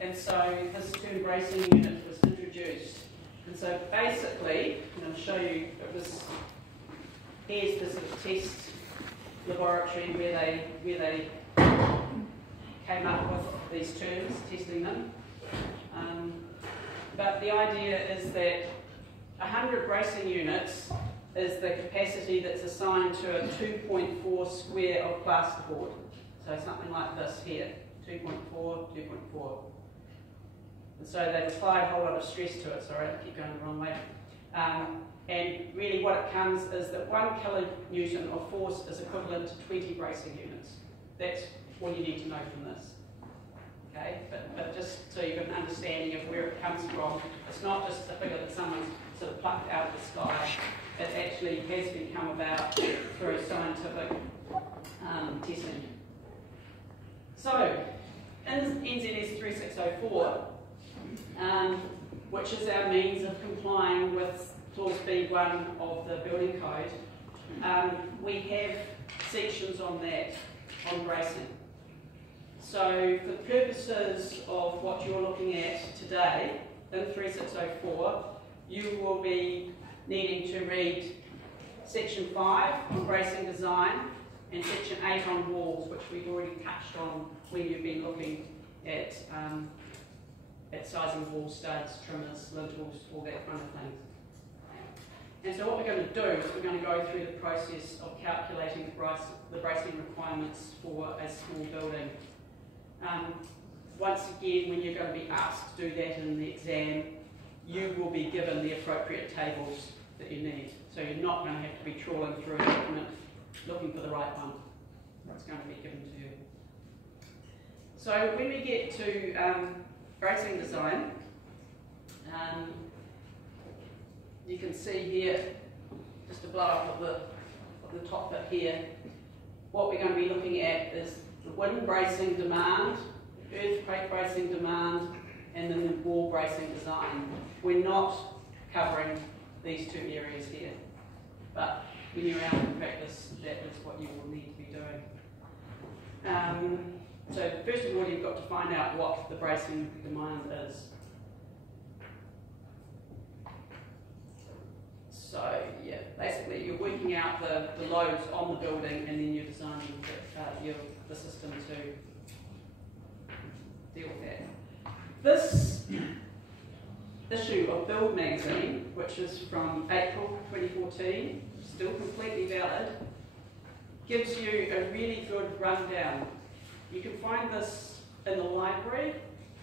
And so this term bracing unit was introduced. And so basically, I'm going to show you this. Here's the sort of test laboratory where they came up with these terms, testing them. But the idea is that 100 bracing units is the capacity that's assigned to a 2.4 square of plasterboard. So something like this here, 2.4, 2.4. And so they've applied a whole lot of stress to it. Sorry, I keep going the wrong way. And really what it comes is that 1 kilonewton of force is equivalent to 20 bracing units. That's all you need to know from this. Okay, but just so you've got an understanding of where it comes from, it's not just a figure that someone's sort of plucked out of the sky. It actually has become about through scientific testing. So, in NZS 3604, which is our means of complying with Clause B1 of the Building Code, we have sections on that, on bracing. So for the purposes of what you're looking at today, in 3604, you will be needing to read Section 5 on bracing design and Section 8 on walls, which we've already touched on when you've been looking at sizing wall studs, trimmers, lintels, all that kind of thing. And so what we're going to do is we're going to go through the process of calculating the bracing requirements for a small building. Once again, when you're going to be asked to do that in the exam, you will be given the appropriate tables that you need. So you're not going to have to be trawling through a document looking for the right one. It's going to be given to you. So when we get to bracing design, you can see here, just to blow up of the top bit here, what we're going to be looking at is the wind bracing demand, earthquake bracing demand, and then the wall bracing design. We're not covering these two areas here, but when you're out in practice, that is what you will need to be doing. So first of all, you've got to find out what the bracing demand is. So yeah, basically you're working out the loads on the building, and then you're designing the system to deal with that. This issue of Build magazine, which is from April 2014, still completely valid, gives you a really good rundown. You can find this in the library,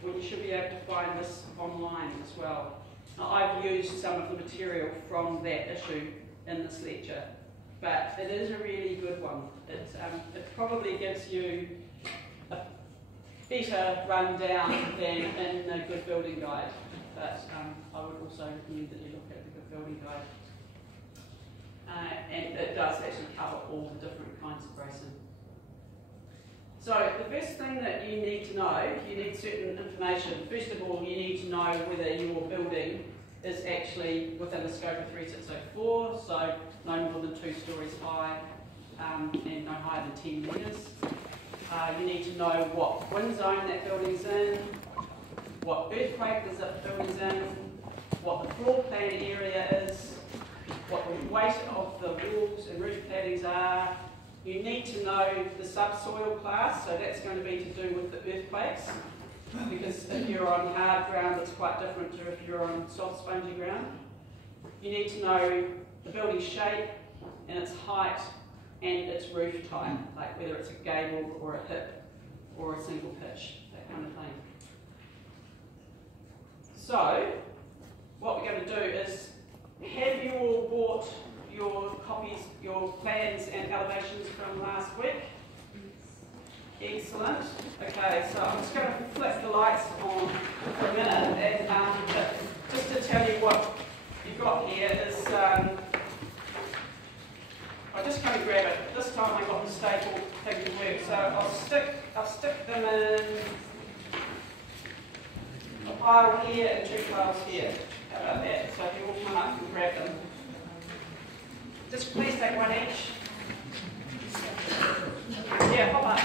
or you should be able to find this online as well. Now, I've used some of the material from that issue in this lecture, but it is a really good one. It probably gives you a better rundown than in the Good Building Guide, but I would also recommend that you look at the Good Building Guide. And it does actually cover all the different kinds of bracing. So the first thing that you need to know, you need certain information. First of all, you need to know whether your building is actually within the scope of 3604, so no more than 2 stories high and no higher than 10 metres. You need to know what wind zone that building's in, what earthquake that building's in, what the floor plan area is, what the weight of the walls and roof claddings are. You need to know the subsoil class, so that's going to be to do with the earthquakes, because if you're on hard ground it's quite different to if you're on soft spongy ground. You need to know the building shape and its height and its roof type, like whether it's a gable or a hip or a single pitch, that kind of thing. So what we're going to do is, have you all bought your copies, your plans and elevations from last week? Excellent. Okay, so I'm just going to flick the lights on for a minute, and just to tell you what you've got here is, I'm just going to grab it. This time I got the staple thing to work, so I'll stick them in a pile here and 2 piles here. How about that? So if you all come up and grab them. Just please take 1 each. Yeah, hop up.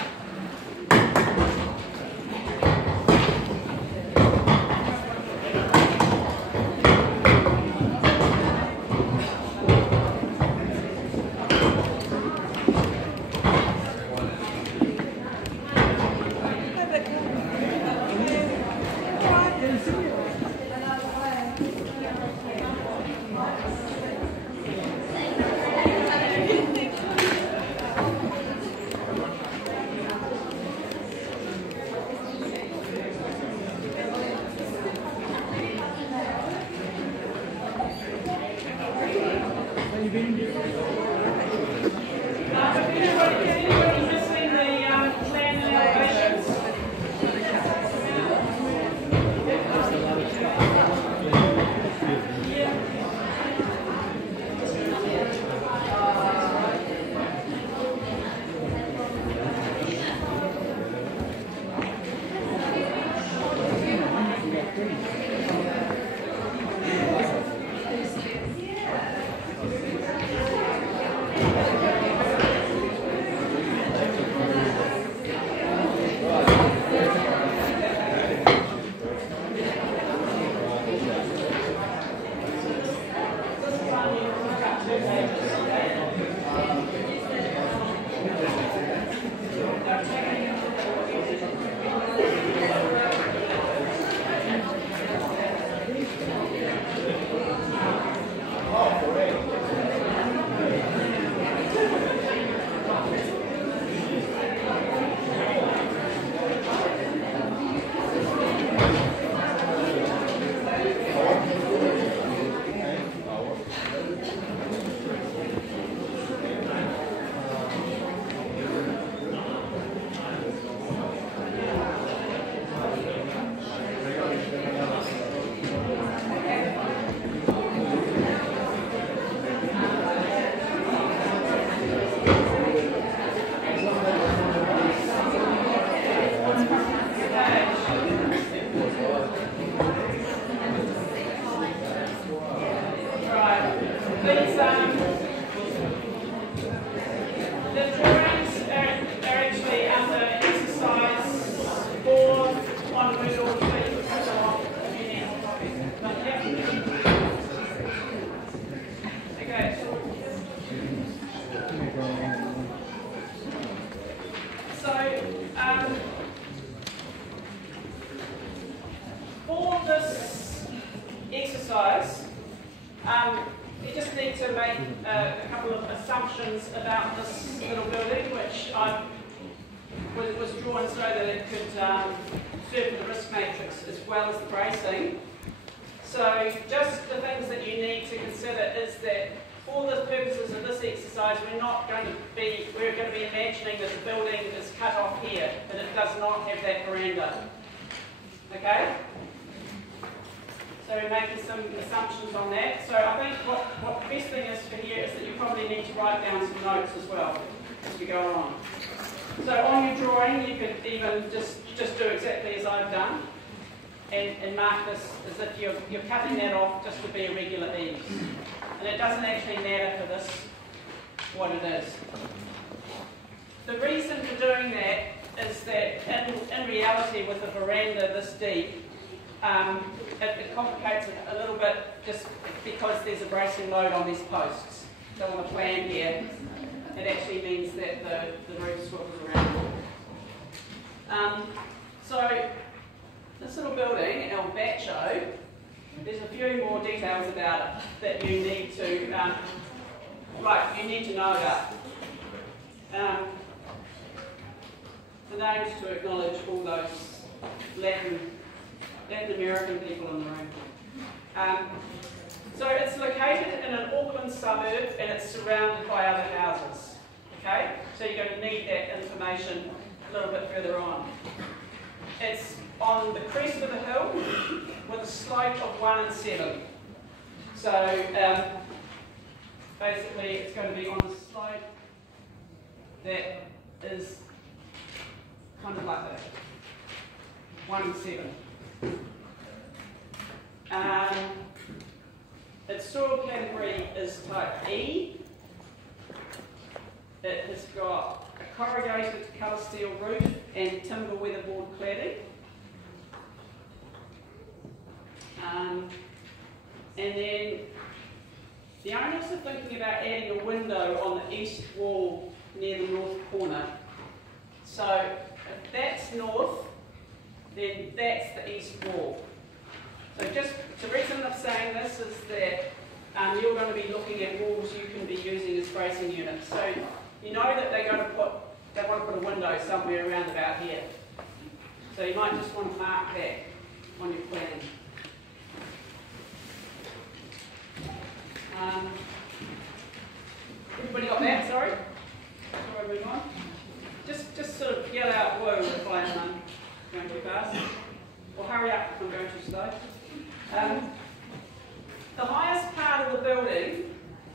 exercise, you just need to make a couple of assumptions about this little building, which was drawn so that it could serve the risk matrix as well as the bracing. So just the things that you need to consider is that for the purposes of this exercise, we're going to be imagining that the building is cut off here, that it does not have that veranda. Okay? So we're making some assumptions on that. So I think what the best thing is for here is that you probably need to write down some notes as well as we go along. So on your drawing, you could even just do exactly as I've done and mark this as if you're cutting that off just to be a regular eaves. And it doesn't actually matter for this what it is. The reason for doing that is that in reality with a veranda this deep, it complicates it a little bit just because there's a bracing load on these posts. So on the plan here, it actually means that the roof swivels around. So this little building, El Bacho, there's a few more details about it that you need to know about. The names to acknowledge all those Latin American people in the room. So it's located in an Auckland suburb and it's surrounded by other houses. Okay? So you're going to need that information a little bit further on. It's on the crest of the hill with a slope of 1 and 7. So basically it's going to be on the slope that is kind of like that. 1 and 7. Its soil category is type E. It has got a corrugated colour steel roof and timber weatherboard cladding. And then the owners are thinking about adding a window on the east wall near the north corner. So if that's north, then that's the east wall. So just the reason I'm saying this is that you're going to be looking at walls you can be using as bracing units. So you know that they want to put a window somewhere around about here. So you might just want to mark that on your plan. Everybody got that? Sorry? Sorry, move on. Just sort of yell out whoa if I'm going too fast. Or hurry up if I'm going too slow. The highest part of the building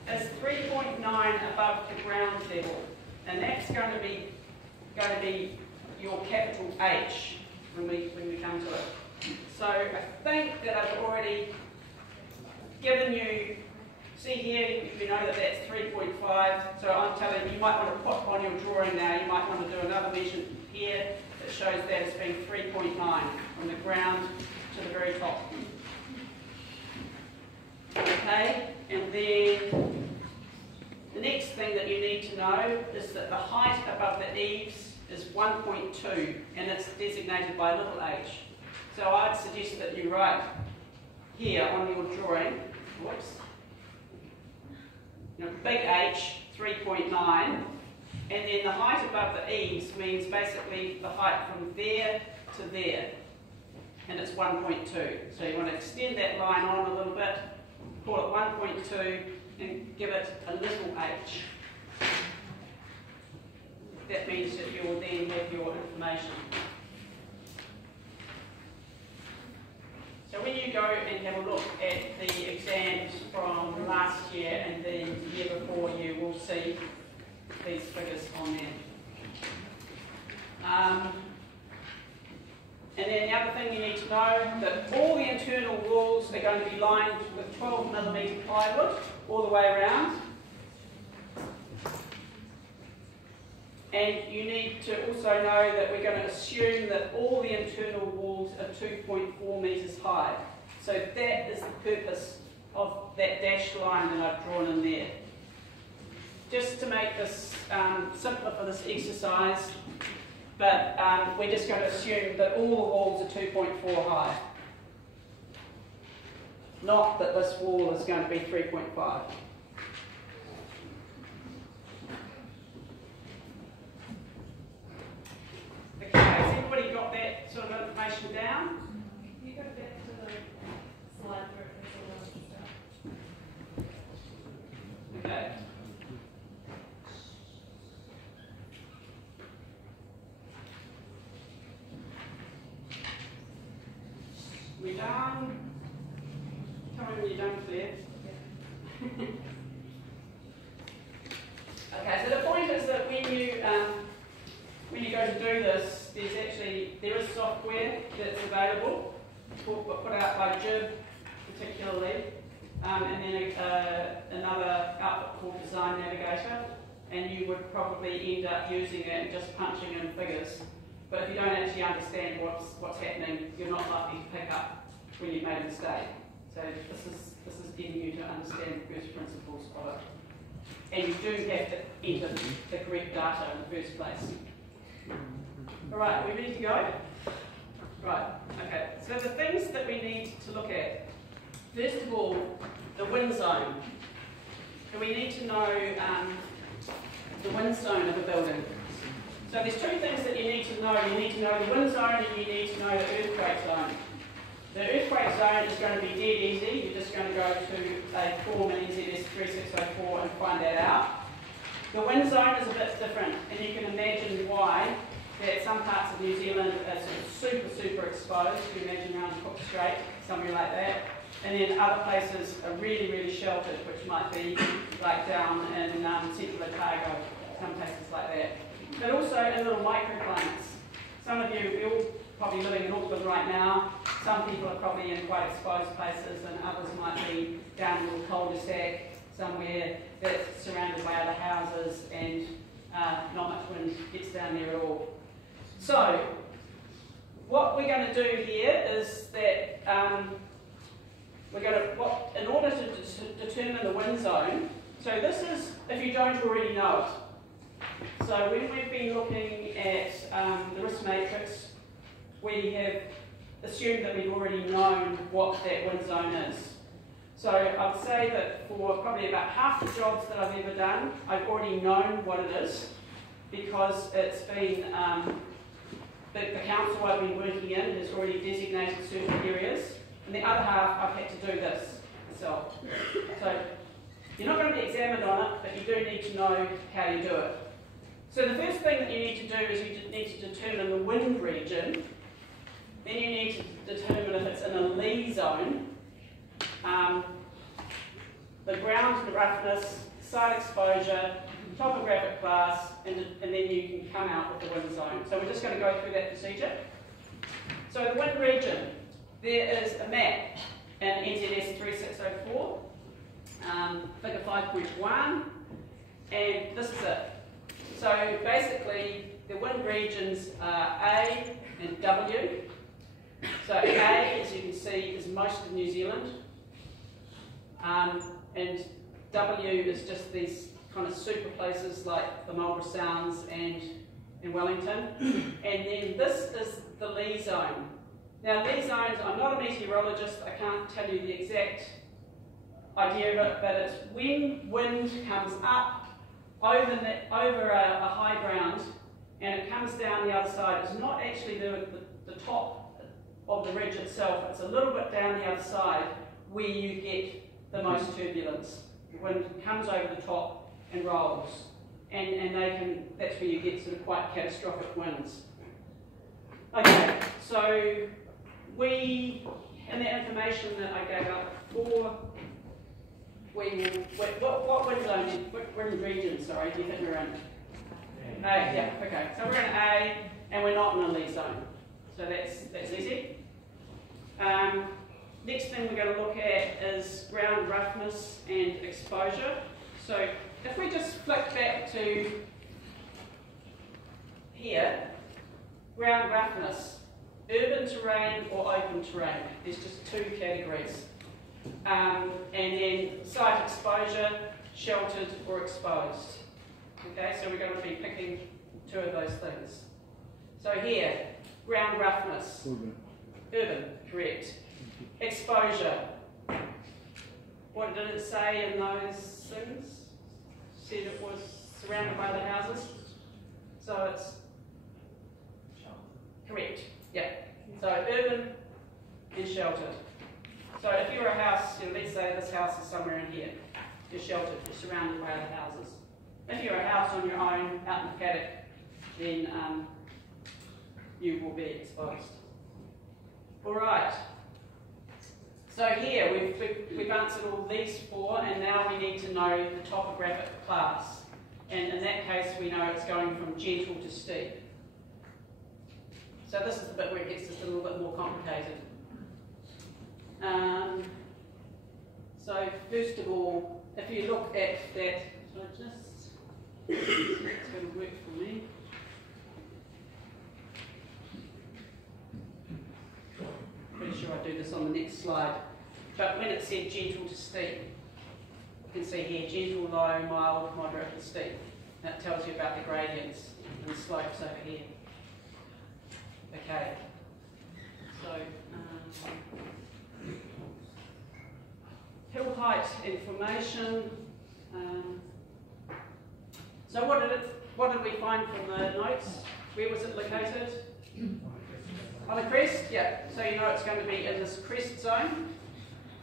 is 3.9 above the ground level, and that's going to be your capital H when we come to it. So I think that I've already given you. See here, you know that that's 3.5. So I'm telling you, you might want to put on your drawing now. You might want to do another measurement here that shows that as being 3.9 from the ground to the very top. Okay, and then the next thing that you need to know is that the height above the eaves is 1.2 and it's designated by a little h. So I'd suggest that you write here on your drawing, whoops, big H, 3.9, and then the height above the eaves means basically the height from there to there, and it's 1.2. So you want to extend that line on a little bit, call it 1.2, and give it a little h. That means that you will then have your information. So when you go and have a look at the exams from last year and the year before, you will see these figures on there. And then the other thing you need to know that all the internal walls are going to be lined with 12mm plywood all the way around. And you need to also know that we're going to assume that all the internal walls are 2.4 metres high. So that is the purpose of that dashed line that I've drawn in there. Just to make this simpler for this exercise, but we're just going to assume that all the walls are 2.4 high. not that this wall is going to be 3.5. Okay, has everybody got that sort of information down? Can you go back to the slide where it has all the stuff? Okay. We done? Tell me when you're done, Claire. Okay, so the point is that when you go to do this, there is software that's available, put out by Jib particularly, and then another outfit called Design Navigator, and you would probably end up using it and just punching in figures. But if you don't actually understand what's happening, you're not likely to pick up when you've made a mistake. So this is getting you to understand the first principles of it. And you do have to enter the correct data in the first place. Alright, are we ready to go? Right, okay. So the things that we need to look at. First of all, the wind zone. And we need to know the wind zone of a building. So there's two things that you need to know. You need to know the wind zone and you need to know the earthquake zone. The earthquake zone is going to be dead easy. You're just going to go to a form in NZS 3604 and find that out. The wind zone is a bit different, and you can imagine why. That some parts of New Zealand are sort of super exposed. You can imagine around Cook Strait, somewhere like that. And then other places are really, really sheltered, which might be like down in Central Otago, some places like that. But also in little microclimates. Some of you, we're all probably living in Auckland right now. Some people are probably in quite exposed places, and others might be down in a little cul-de-sac somewhere that's surrounded by other houses, and not much wind gets down there at all. So, what we're going to do here is that we're going to, in order to determine the wind zone, so this is if you don't already know it. So when we've been looking at the risk matrix, we have assumed that we've already known what that wind zone is. So I'd say that for probably about half the jobs that I've ever done, I've already known what it is, because it's been, the council I've been working in has already designated certain areas, and the other half I've had to do this myself. So you're not going to be examined on it, but you do need to know how you do it. So the first thing that you need to do is you need to determine the wind region. Then you need to determine if it's in a lee zone, the ground roughness, site exposure, topographic class, and then you can come out with the wind zone. So we're just going to go through that procedure. So the wind region, there is a map in NZS 3604, figure 5.1, and this is it. So basically, the wind regions are A and W. So A, as you can see, is most of New Zealand, and W is just these kind of super places like the Marlborough Sounds and in Wellington. And then this is the lee zone. Now lee zones, I'm not a meteorologist, I can't tell you the exact idea of it, but it's when wind comes up over a high ground and it comes down the other side. It's not actually the top of the ridge itself, it's a little bit down the other side where you get the most turbulence. Wind comes over the top and rolls, and that's where you get sort of quite catastrophic winds. Okay, so in the information that I gave up before, what wind zone, what wind region, sorry, do you think we're in? A, yeah, okay. So we're in A, and we're not in a lee zone. So that's easy. Next thing we're going to look at is ground roughness and exposure. So if we just flick back to here, ground roughness, urban terrain or open terrain. There's just two categories. And then site exposure, sheltered or exposed. Okay, so we're going to be picking two of those things. So here, ground roughness. Urban, correct. Exposure. What did it say in those things? Said it was surrounded by the houses. So it's correct. Yeah. So urban and sheltered. So if you're a house, let's say this house is somewhere in here, you're sheltered, you're surrounded by other houses. If you're a house on your own, out in the paddock, then you will be exposed. All right. So here, we've answered all these four, and now we need to know the topographic class. And in that case, we know it's going from gentle to steep. So this is the bit where it gets just a little bit more complicated. So first of all, if you look at that, it's going to work for me. Pretty sure I do this on the next slide. But when it said gentle to steep, you can see here gentle, low, mild, moderate, and steep. That tells you about the gradients and the slopes over here. Okay. So hill height information. So what did we find from the notes? Where was it located? On the crest? Yeah. So you know it's going to be in this crest zone.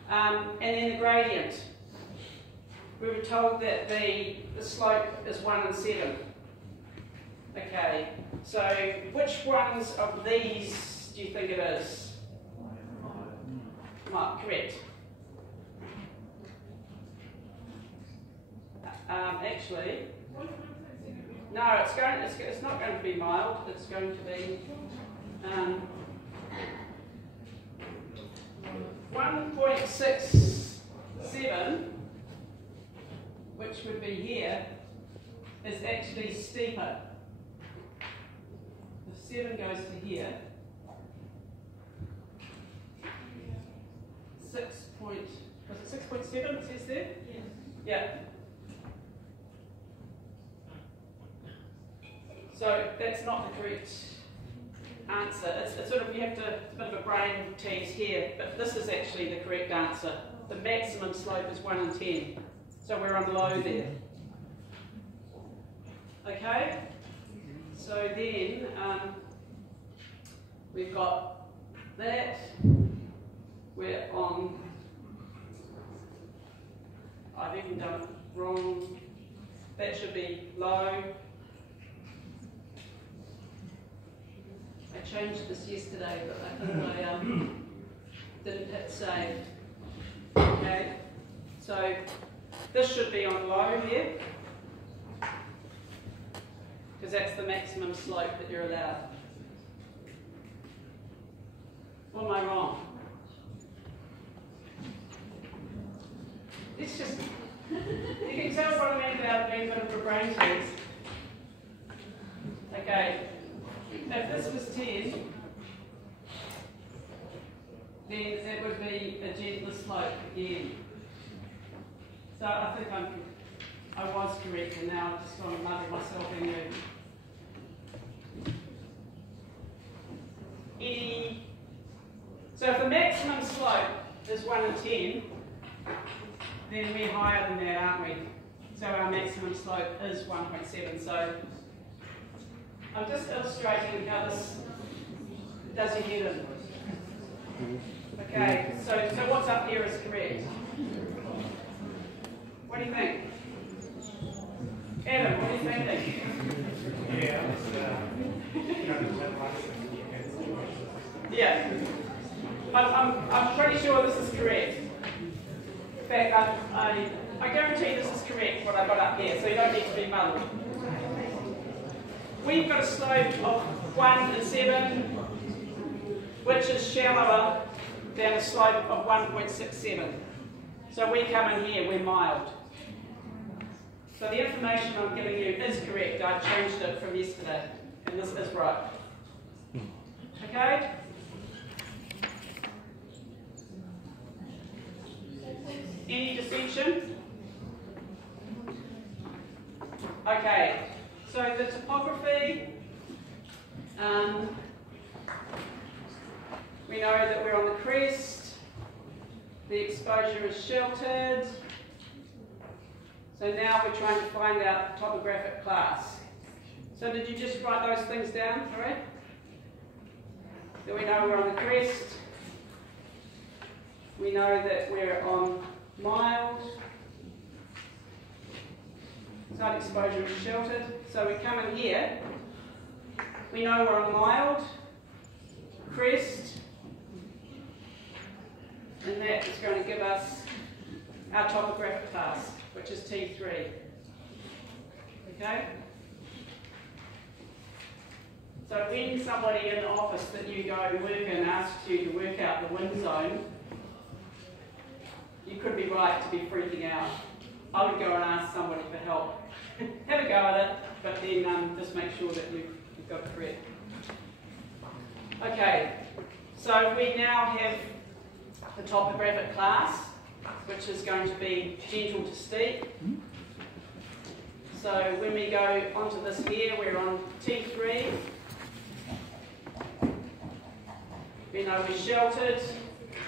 And then the gradient. We were told that the slope is 1 and 7. Okay. So which ones of these do you think it is? Correct. Actually, no, it's not going to be mild. It's going to be 1.67, which would be here, is actually steeper. If 7 goes to here, 6.7 it says there? Yes. Yeah. So that's not the correct answer. It's sort of, you have to, it's a bit of a brain tease here, but this is actually the correct answer. The maximum slope is 1 in 10. So we're on low there. Okay? So then we've got that. We're on, I've even done it wrong. That should be low. I changed this yesterday, but I think I didn't hit save. Okay, so this should be on low here, because that's the maximum slope that you're allowed. Or am I wrong? It's just, you can tell what I mean about being a bit of a brain tease. Okay. If this was 10, then it would be a gentler slope again. So I think I was correct, and now I've just gone and muddled myself in there. So if the maximum slope is 1 in 10, then we're higher than that, aren't we? So our maximum slope is 1.7. So I'm just illustrating how this does your head in. Okay, so what's up here is correct. What do you think? Adam, what do you think? Yeah. I'm pretty sure this is correct. In fact, I guarantee this is correct, what I got up here, so you don't need to be muddled. We've got a slope of 1 and 7, which is shallower than a slope of 1.67. So we come in here, we're mild. So the information I'm giving you is correct. I changed it from yesterday, and this is right. Okay? Any dissension? Okay. So the topography, we know that we're on the crest. The exposure is sheltered. So now we're trying to find out topographic class. So did you just write those things down, sorry? So we know we're on the crest. We know that we're on mild. Side exposure is sheltered. So we come in here. We know we're on mild, crest, and that is going to give us our topographic class, which is T3. Okay? So when somebody in the office that you go work in asks you to work out the wind zone, you could be right to be freaking out. I would go and ask somebody for help. Have a go at it, but then just make sure that you've got it correct. Okay, so we now have the topographic class, which is going to be gentle to steep. So when we go onto this here, we're on T3. We know we're sheltered,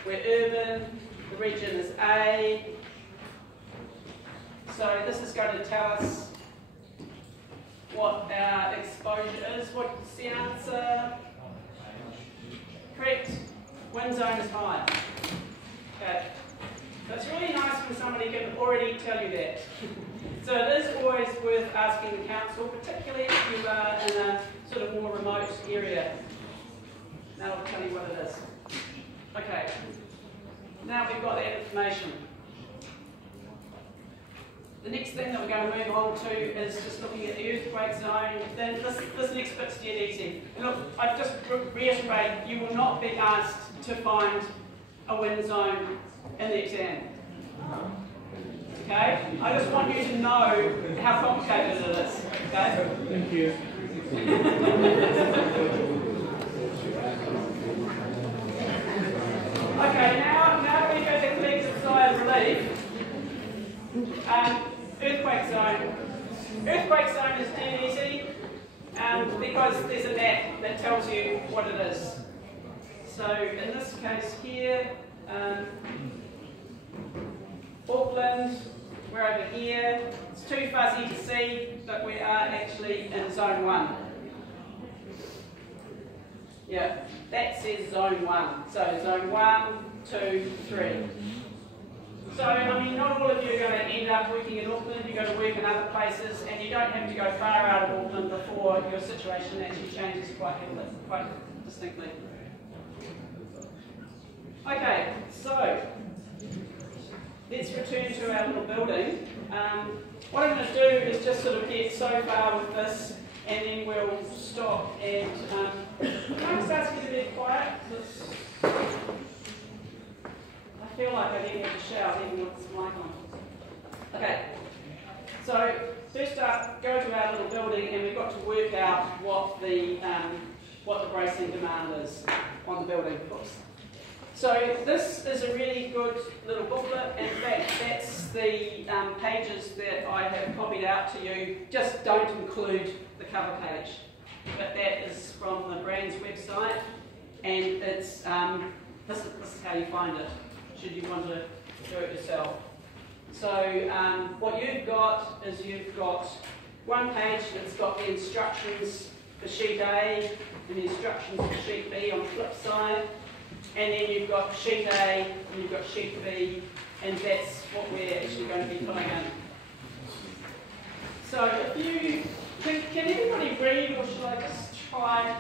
we're urban, the region is A. So this is going to tell us what our exposure is. What's the answer? Correct. Wind zone is high. Okay. So it's really nice when somebody can already tell you that. So it is always worth asking the council, particularly if you are in a sort of more remote area. Now I'll tell you what it is. Okay. Now we've got that information. The next thing that we're going to move on to is just looking at the earthquake zone. Then this next bit's dead easy. And look, I just reiterate, you will not be asked to find a wind zone in the exam. Okay? I just want you to know how complicated it is. Okay? Thank you. Okay, now we go to collective sigh of relief. Earthquake zone. Earthquake zone is dead easy because there's a map that tells you what it is. So in this case here, Auckland, we're over here. It's too fuzzy to see, but we are actually in zone 1. Yeah, that says zone 1. So zone 1, 2, 3. So, I mean, not all of you are going to end up working in Auckland, you're going to work in other places, and you don't have to go far out of Auckland before your situation actually changes quite distinctly. Okay, so let's return to our little building. What I'm going to do is just sort of get so far with this, and then we'll stop and can I just ask you to be quiet? I feel like I need to shout even with this mic on. Okay, so first up, go to our little building and we've got to work out what the bracing demand is on the building. Oops. So this is a really good little booklet. In fact, that's the pages that I have copied out to you. Just don't include the cover page. But that is from the brand's website, and it's this is how you find it, should you want to do it yourself. So what you've got is you've got one page that's got the instructions for sheet A and the instructions for sheet B on the flip side. And then you've got sheet A and you've got sheet B, and that's what we're actually going to be filling in. So if you, can everybody read, or should I just try?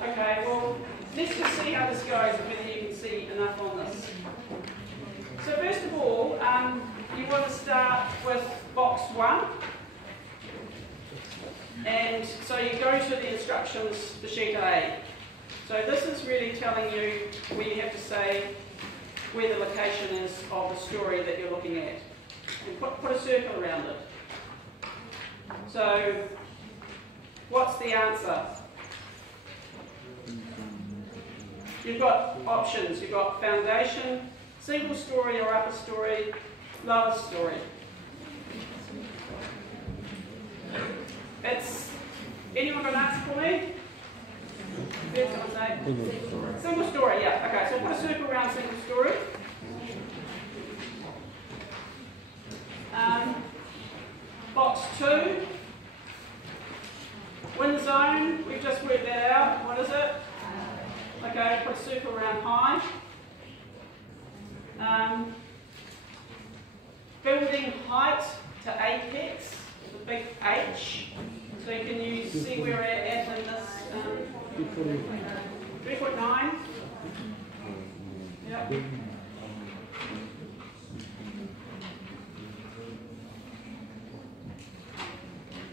Okay, well, let's just see how this goes and whether you can see enough on this. So first of all, you want to start with box 1. And so you go to the instructions for sheet A. So this is really telling you where you have to say where the location is of the story that you're looking at. And put a circle around it. So what's the answer? You've got options. You've got foundation, single story or upper story, lower story. Anyone got an answer for me? Did someone say? Single story, yeah. Okay, so put a circle around single story. Box 2. Wind zone, we've just worked that out. What is it? Okay, put a circle around high. Building height to apex, the big H. So you can see where we're at in this 3.9. Yep.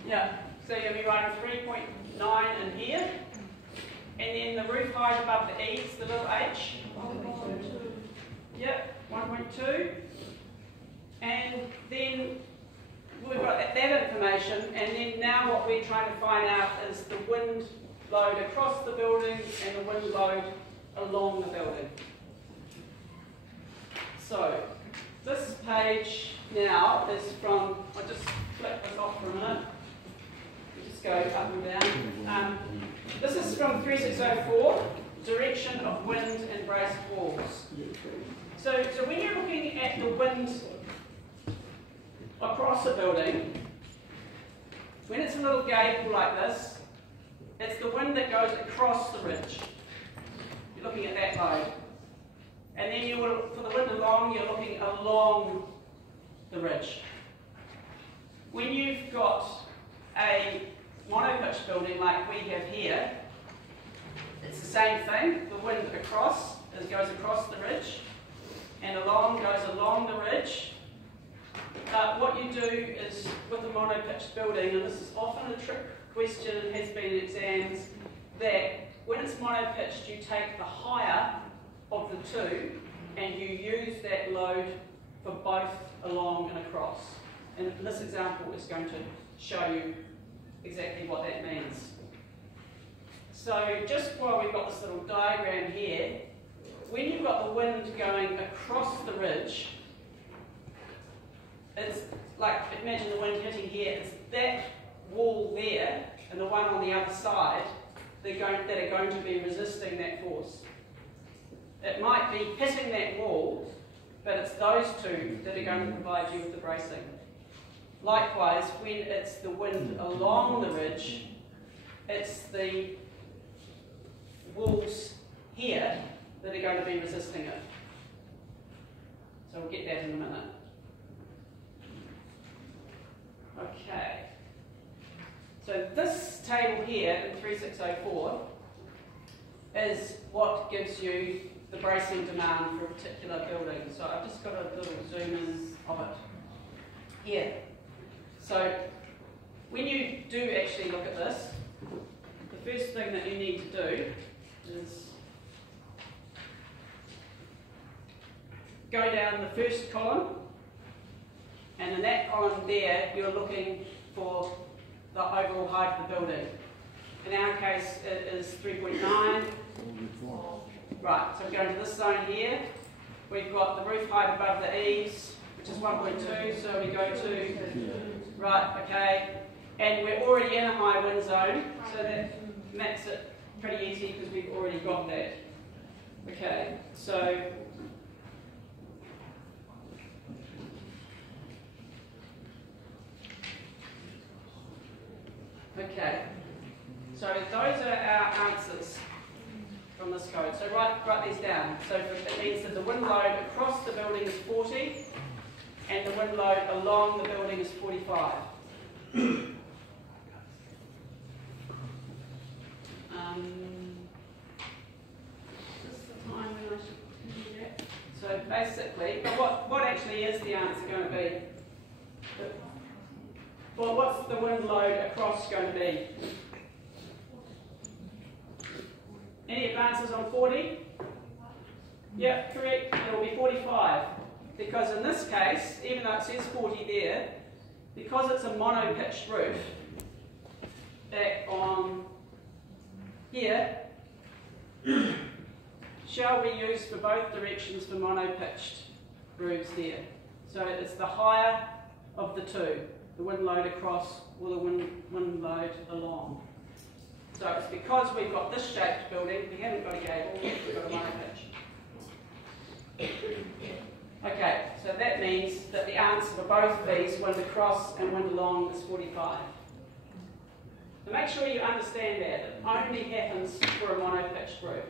Yeah, so you're going to be writing 3.9 in here. And then the roof height above the eaves, the little h. 1.2. Yep, 1.2. And then we've got that information, and then now what we're trying to find out is the wind load across the building and the wind load along the building. So this page now is from, I'll just flip this off for a minute. We'll just go up and down. This is from 3604, direction of wind and braced walls. So when you're looking at the wind across a building, when it's a little gable like this, it's the wind that goes across the ridge. You're looking at that load. And then for the wind along, you're looking along the ridge. When you've got a monopitch building like we have here, it's the same thing. The wind across goes across the ridge, and along goes along the ridge. What you do is, with a monopitched building, and this is often a trick question and has been in exams, that when it's monopitched, you take the higher of the two and you use that load for both along and across. And this example is going to show you exactly what that means. So just while we've got this little diagram here, when you've got the wind going across the ridge, it's like, imagine the wind hitting here, it's that wall there and the one on the other side that are going to be resisting that force. It might be hitting that wall, but it's those two that are going to provide you with the bracing. Likewise, when it's the wind along the ridge, it's the walls here that are going to be resisting it. So we'll get that in a minute. Okay. So this table here in 3604 is what gives you the bracing demand for a particular building. So I've just got a little zoom in of it here. So when you do actually look at this, the first thing that you need to do is go down the first column, and in that column there you're looking for the overall height of the building. In our case it is 3.9. Right, so we go into this zone here. We've got the roof height above the eaves, which is 1.2, so we go to, right, okay, and we're already in a high wind zone, so that makes it pretty easy because we've already got that. Okay, so so those are our answers from this code. So write these down. So it means that the wind load across the building is 40 and the wind load along the building is 45. Is this the time when I should do that? So basically, but what actually is the answer going to be? Well, what's the wind load across going to be? Any advances on 40? Yep, correct. It will be 45. Because in this case, even though it says 40 there, because it's a mono-pitched roof, back on here, shall be used for both directions for mono-pitched roofs there. So it's the higher of the two, the wind load across or the wind load along. So it's because we've got this shaped building, we haven't got a gable, we've got a monopitch. Okay, so that means that the answer for both these, wind across and wind along, is 45. So make sure you understand that. It only happens for a monopitched roof.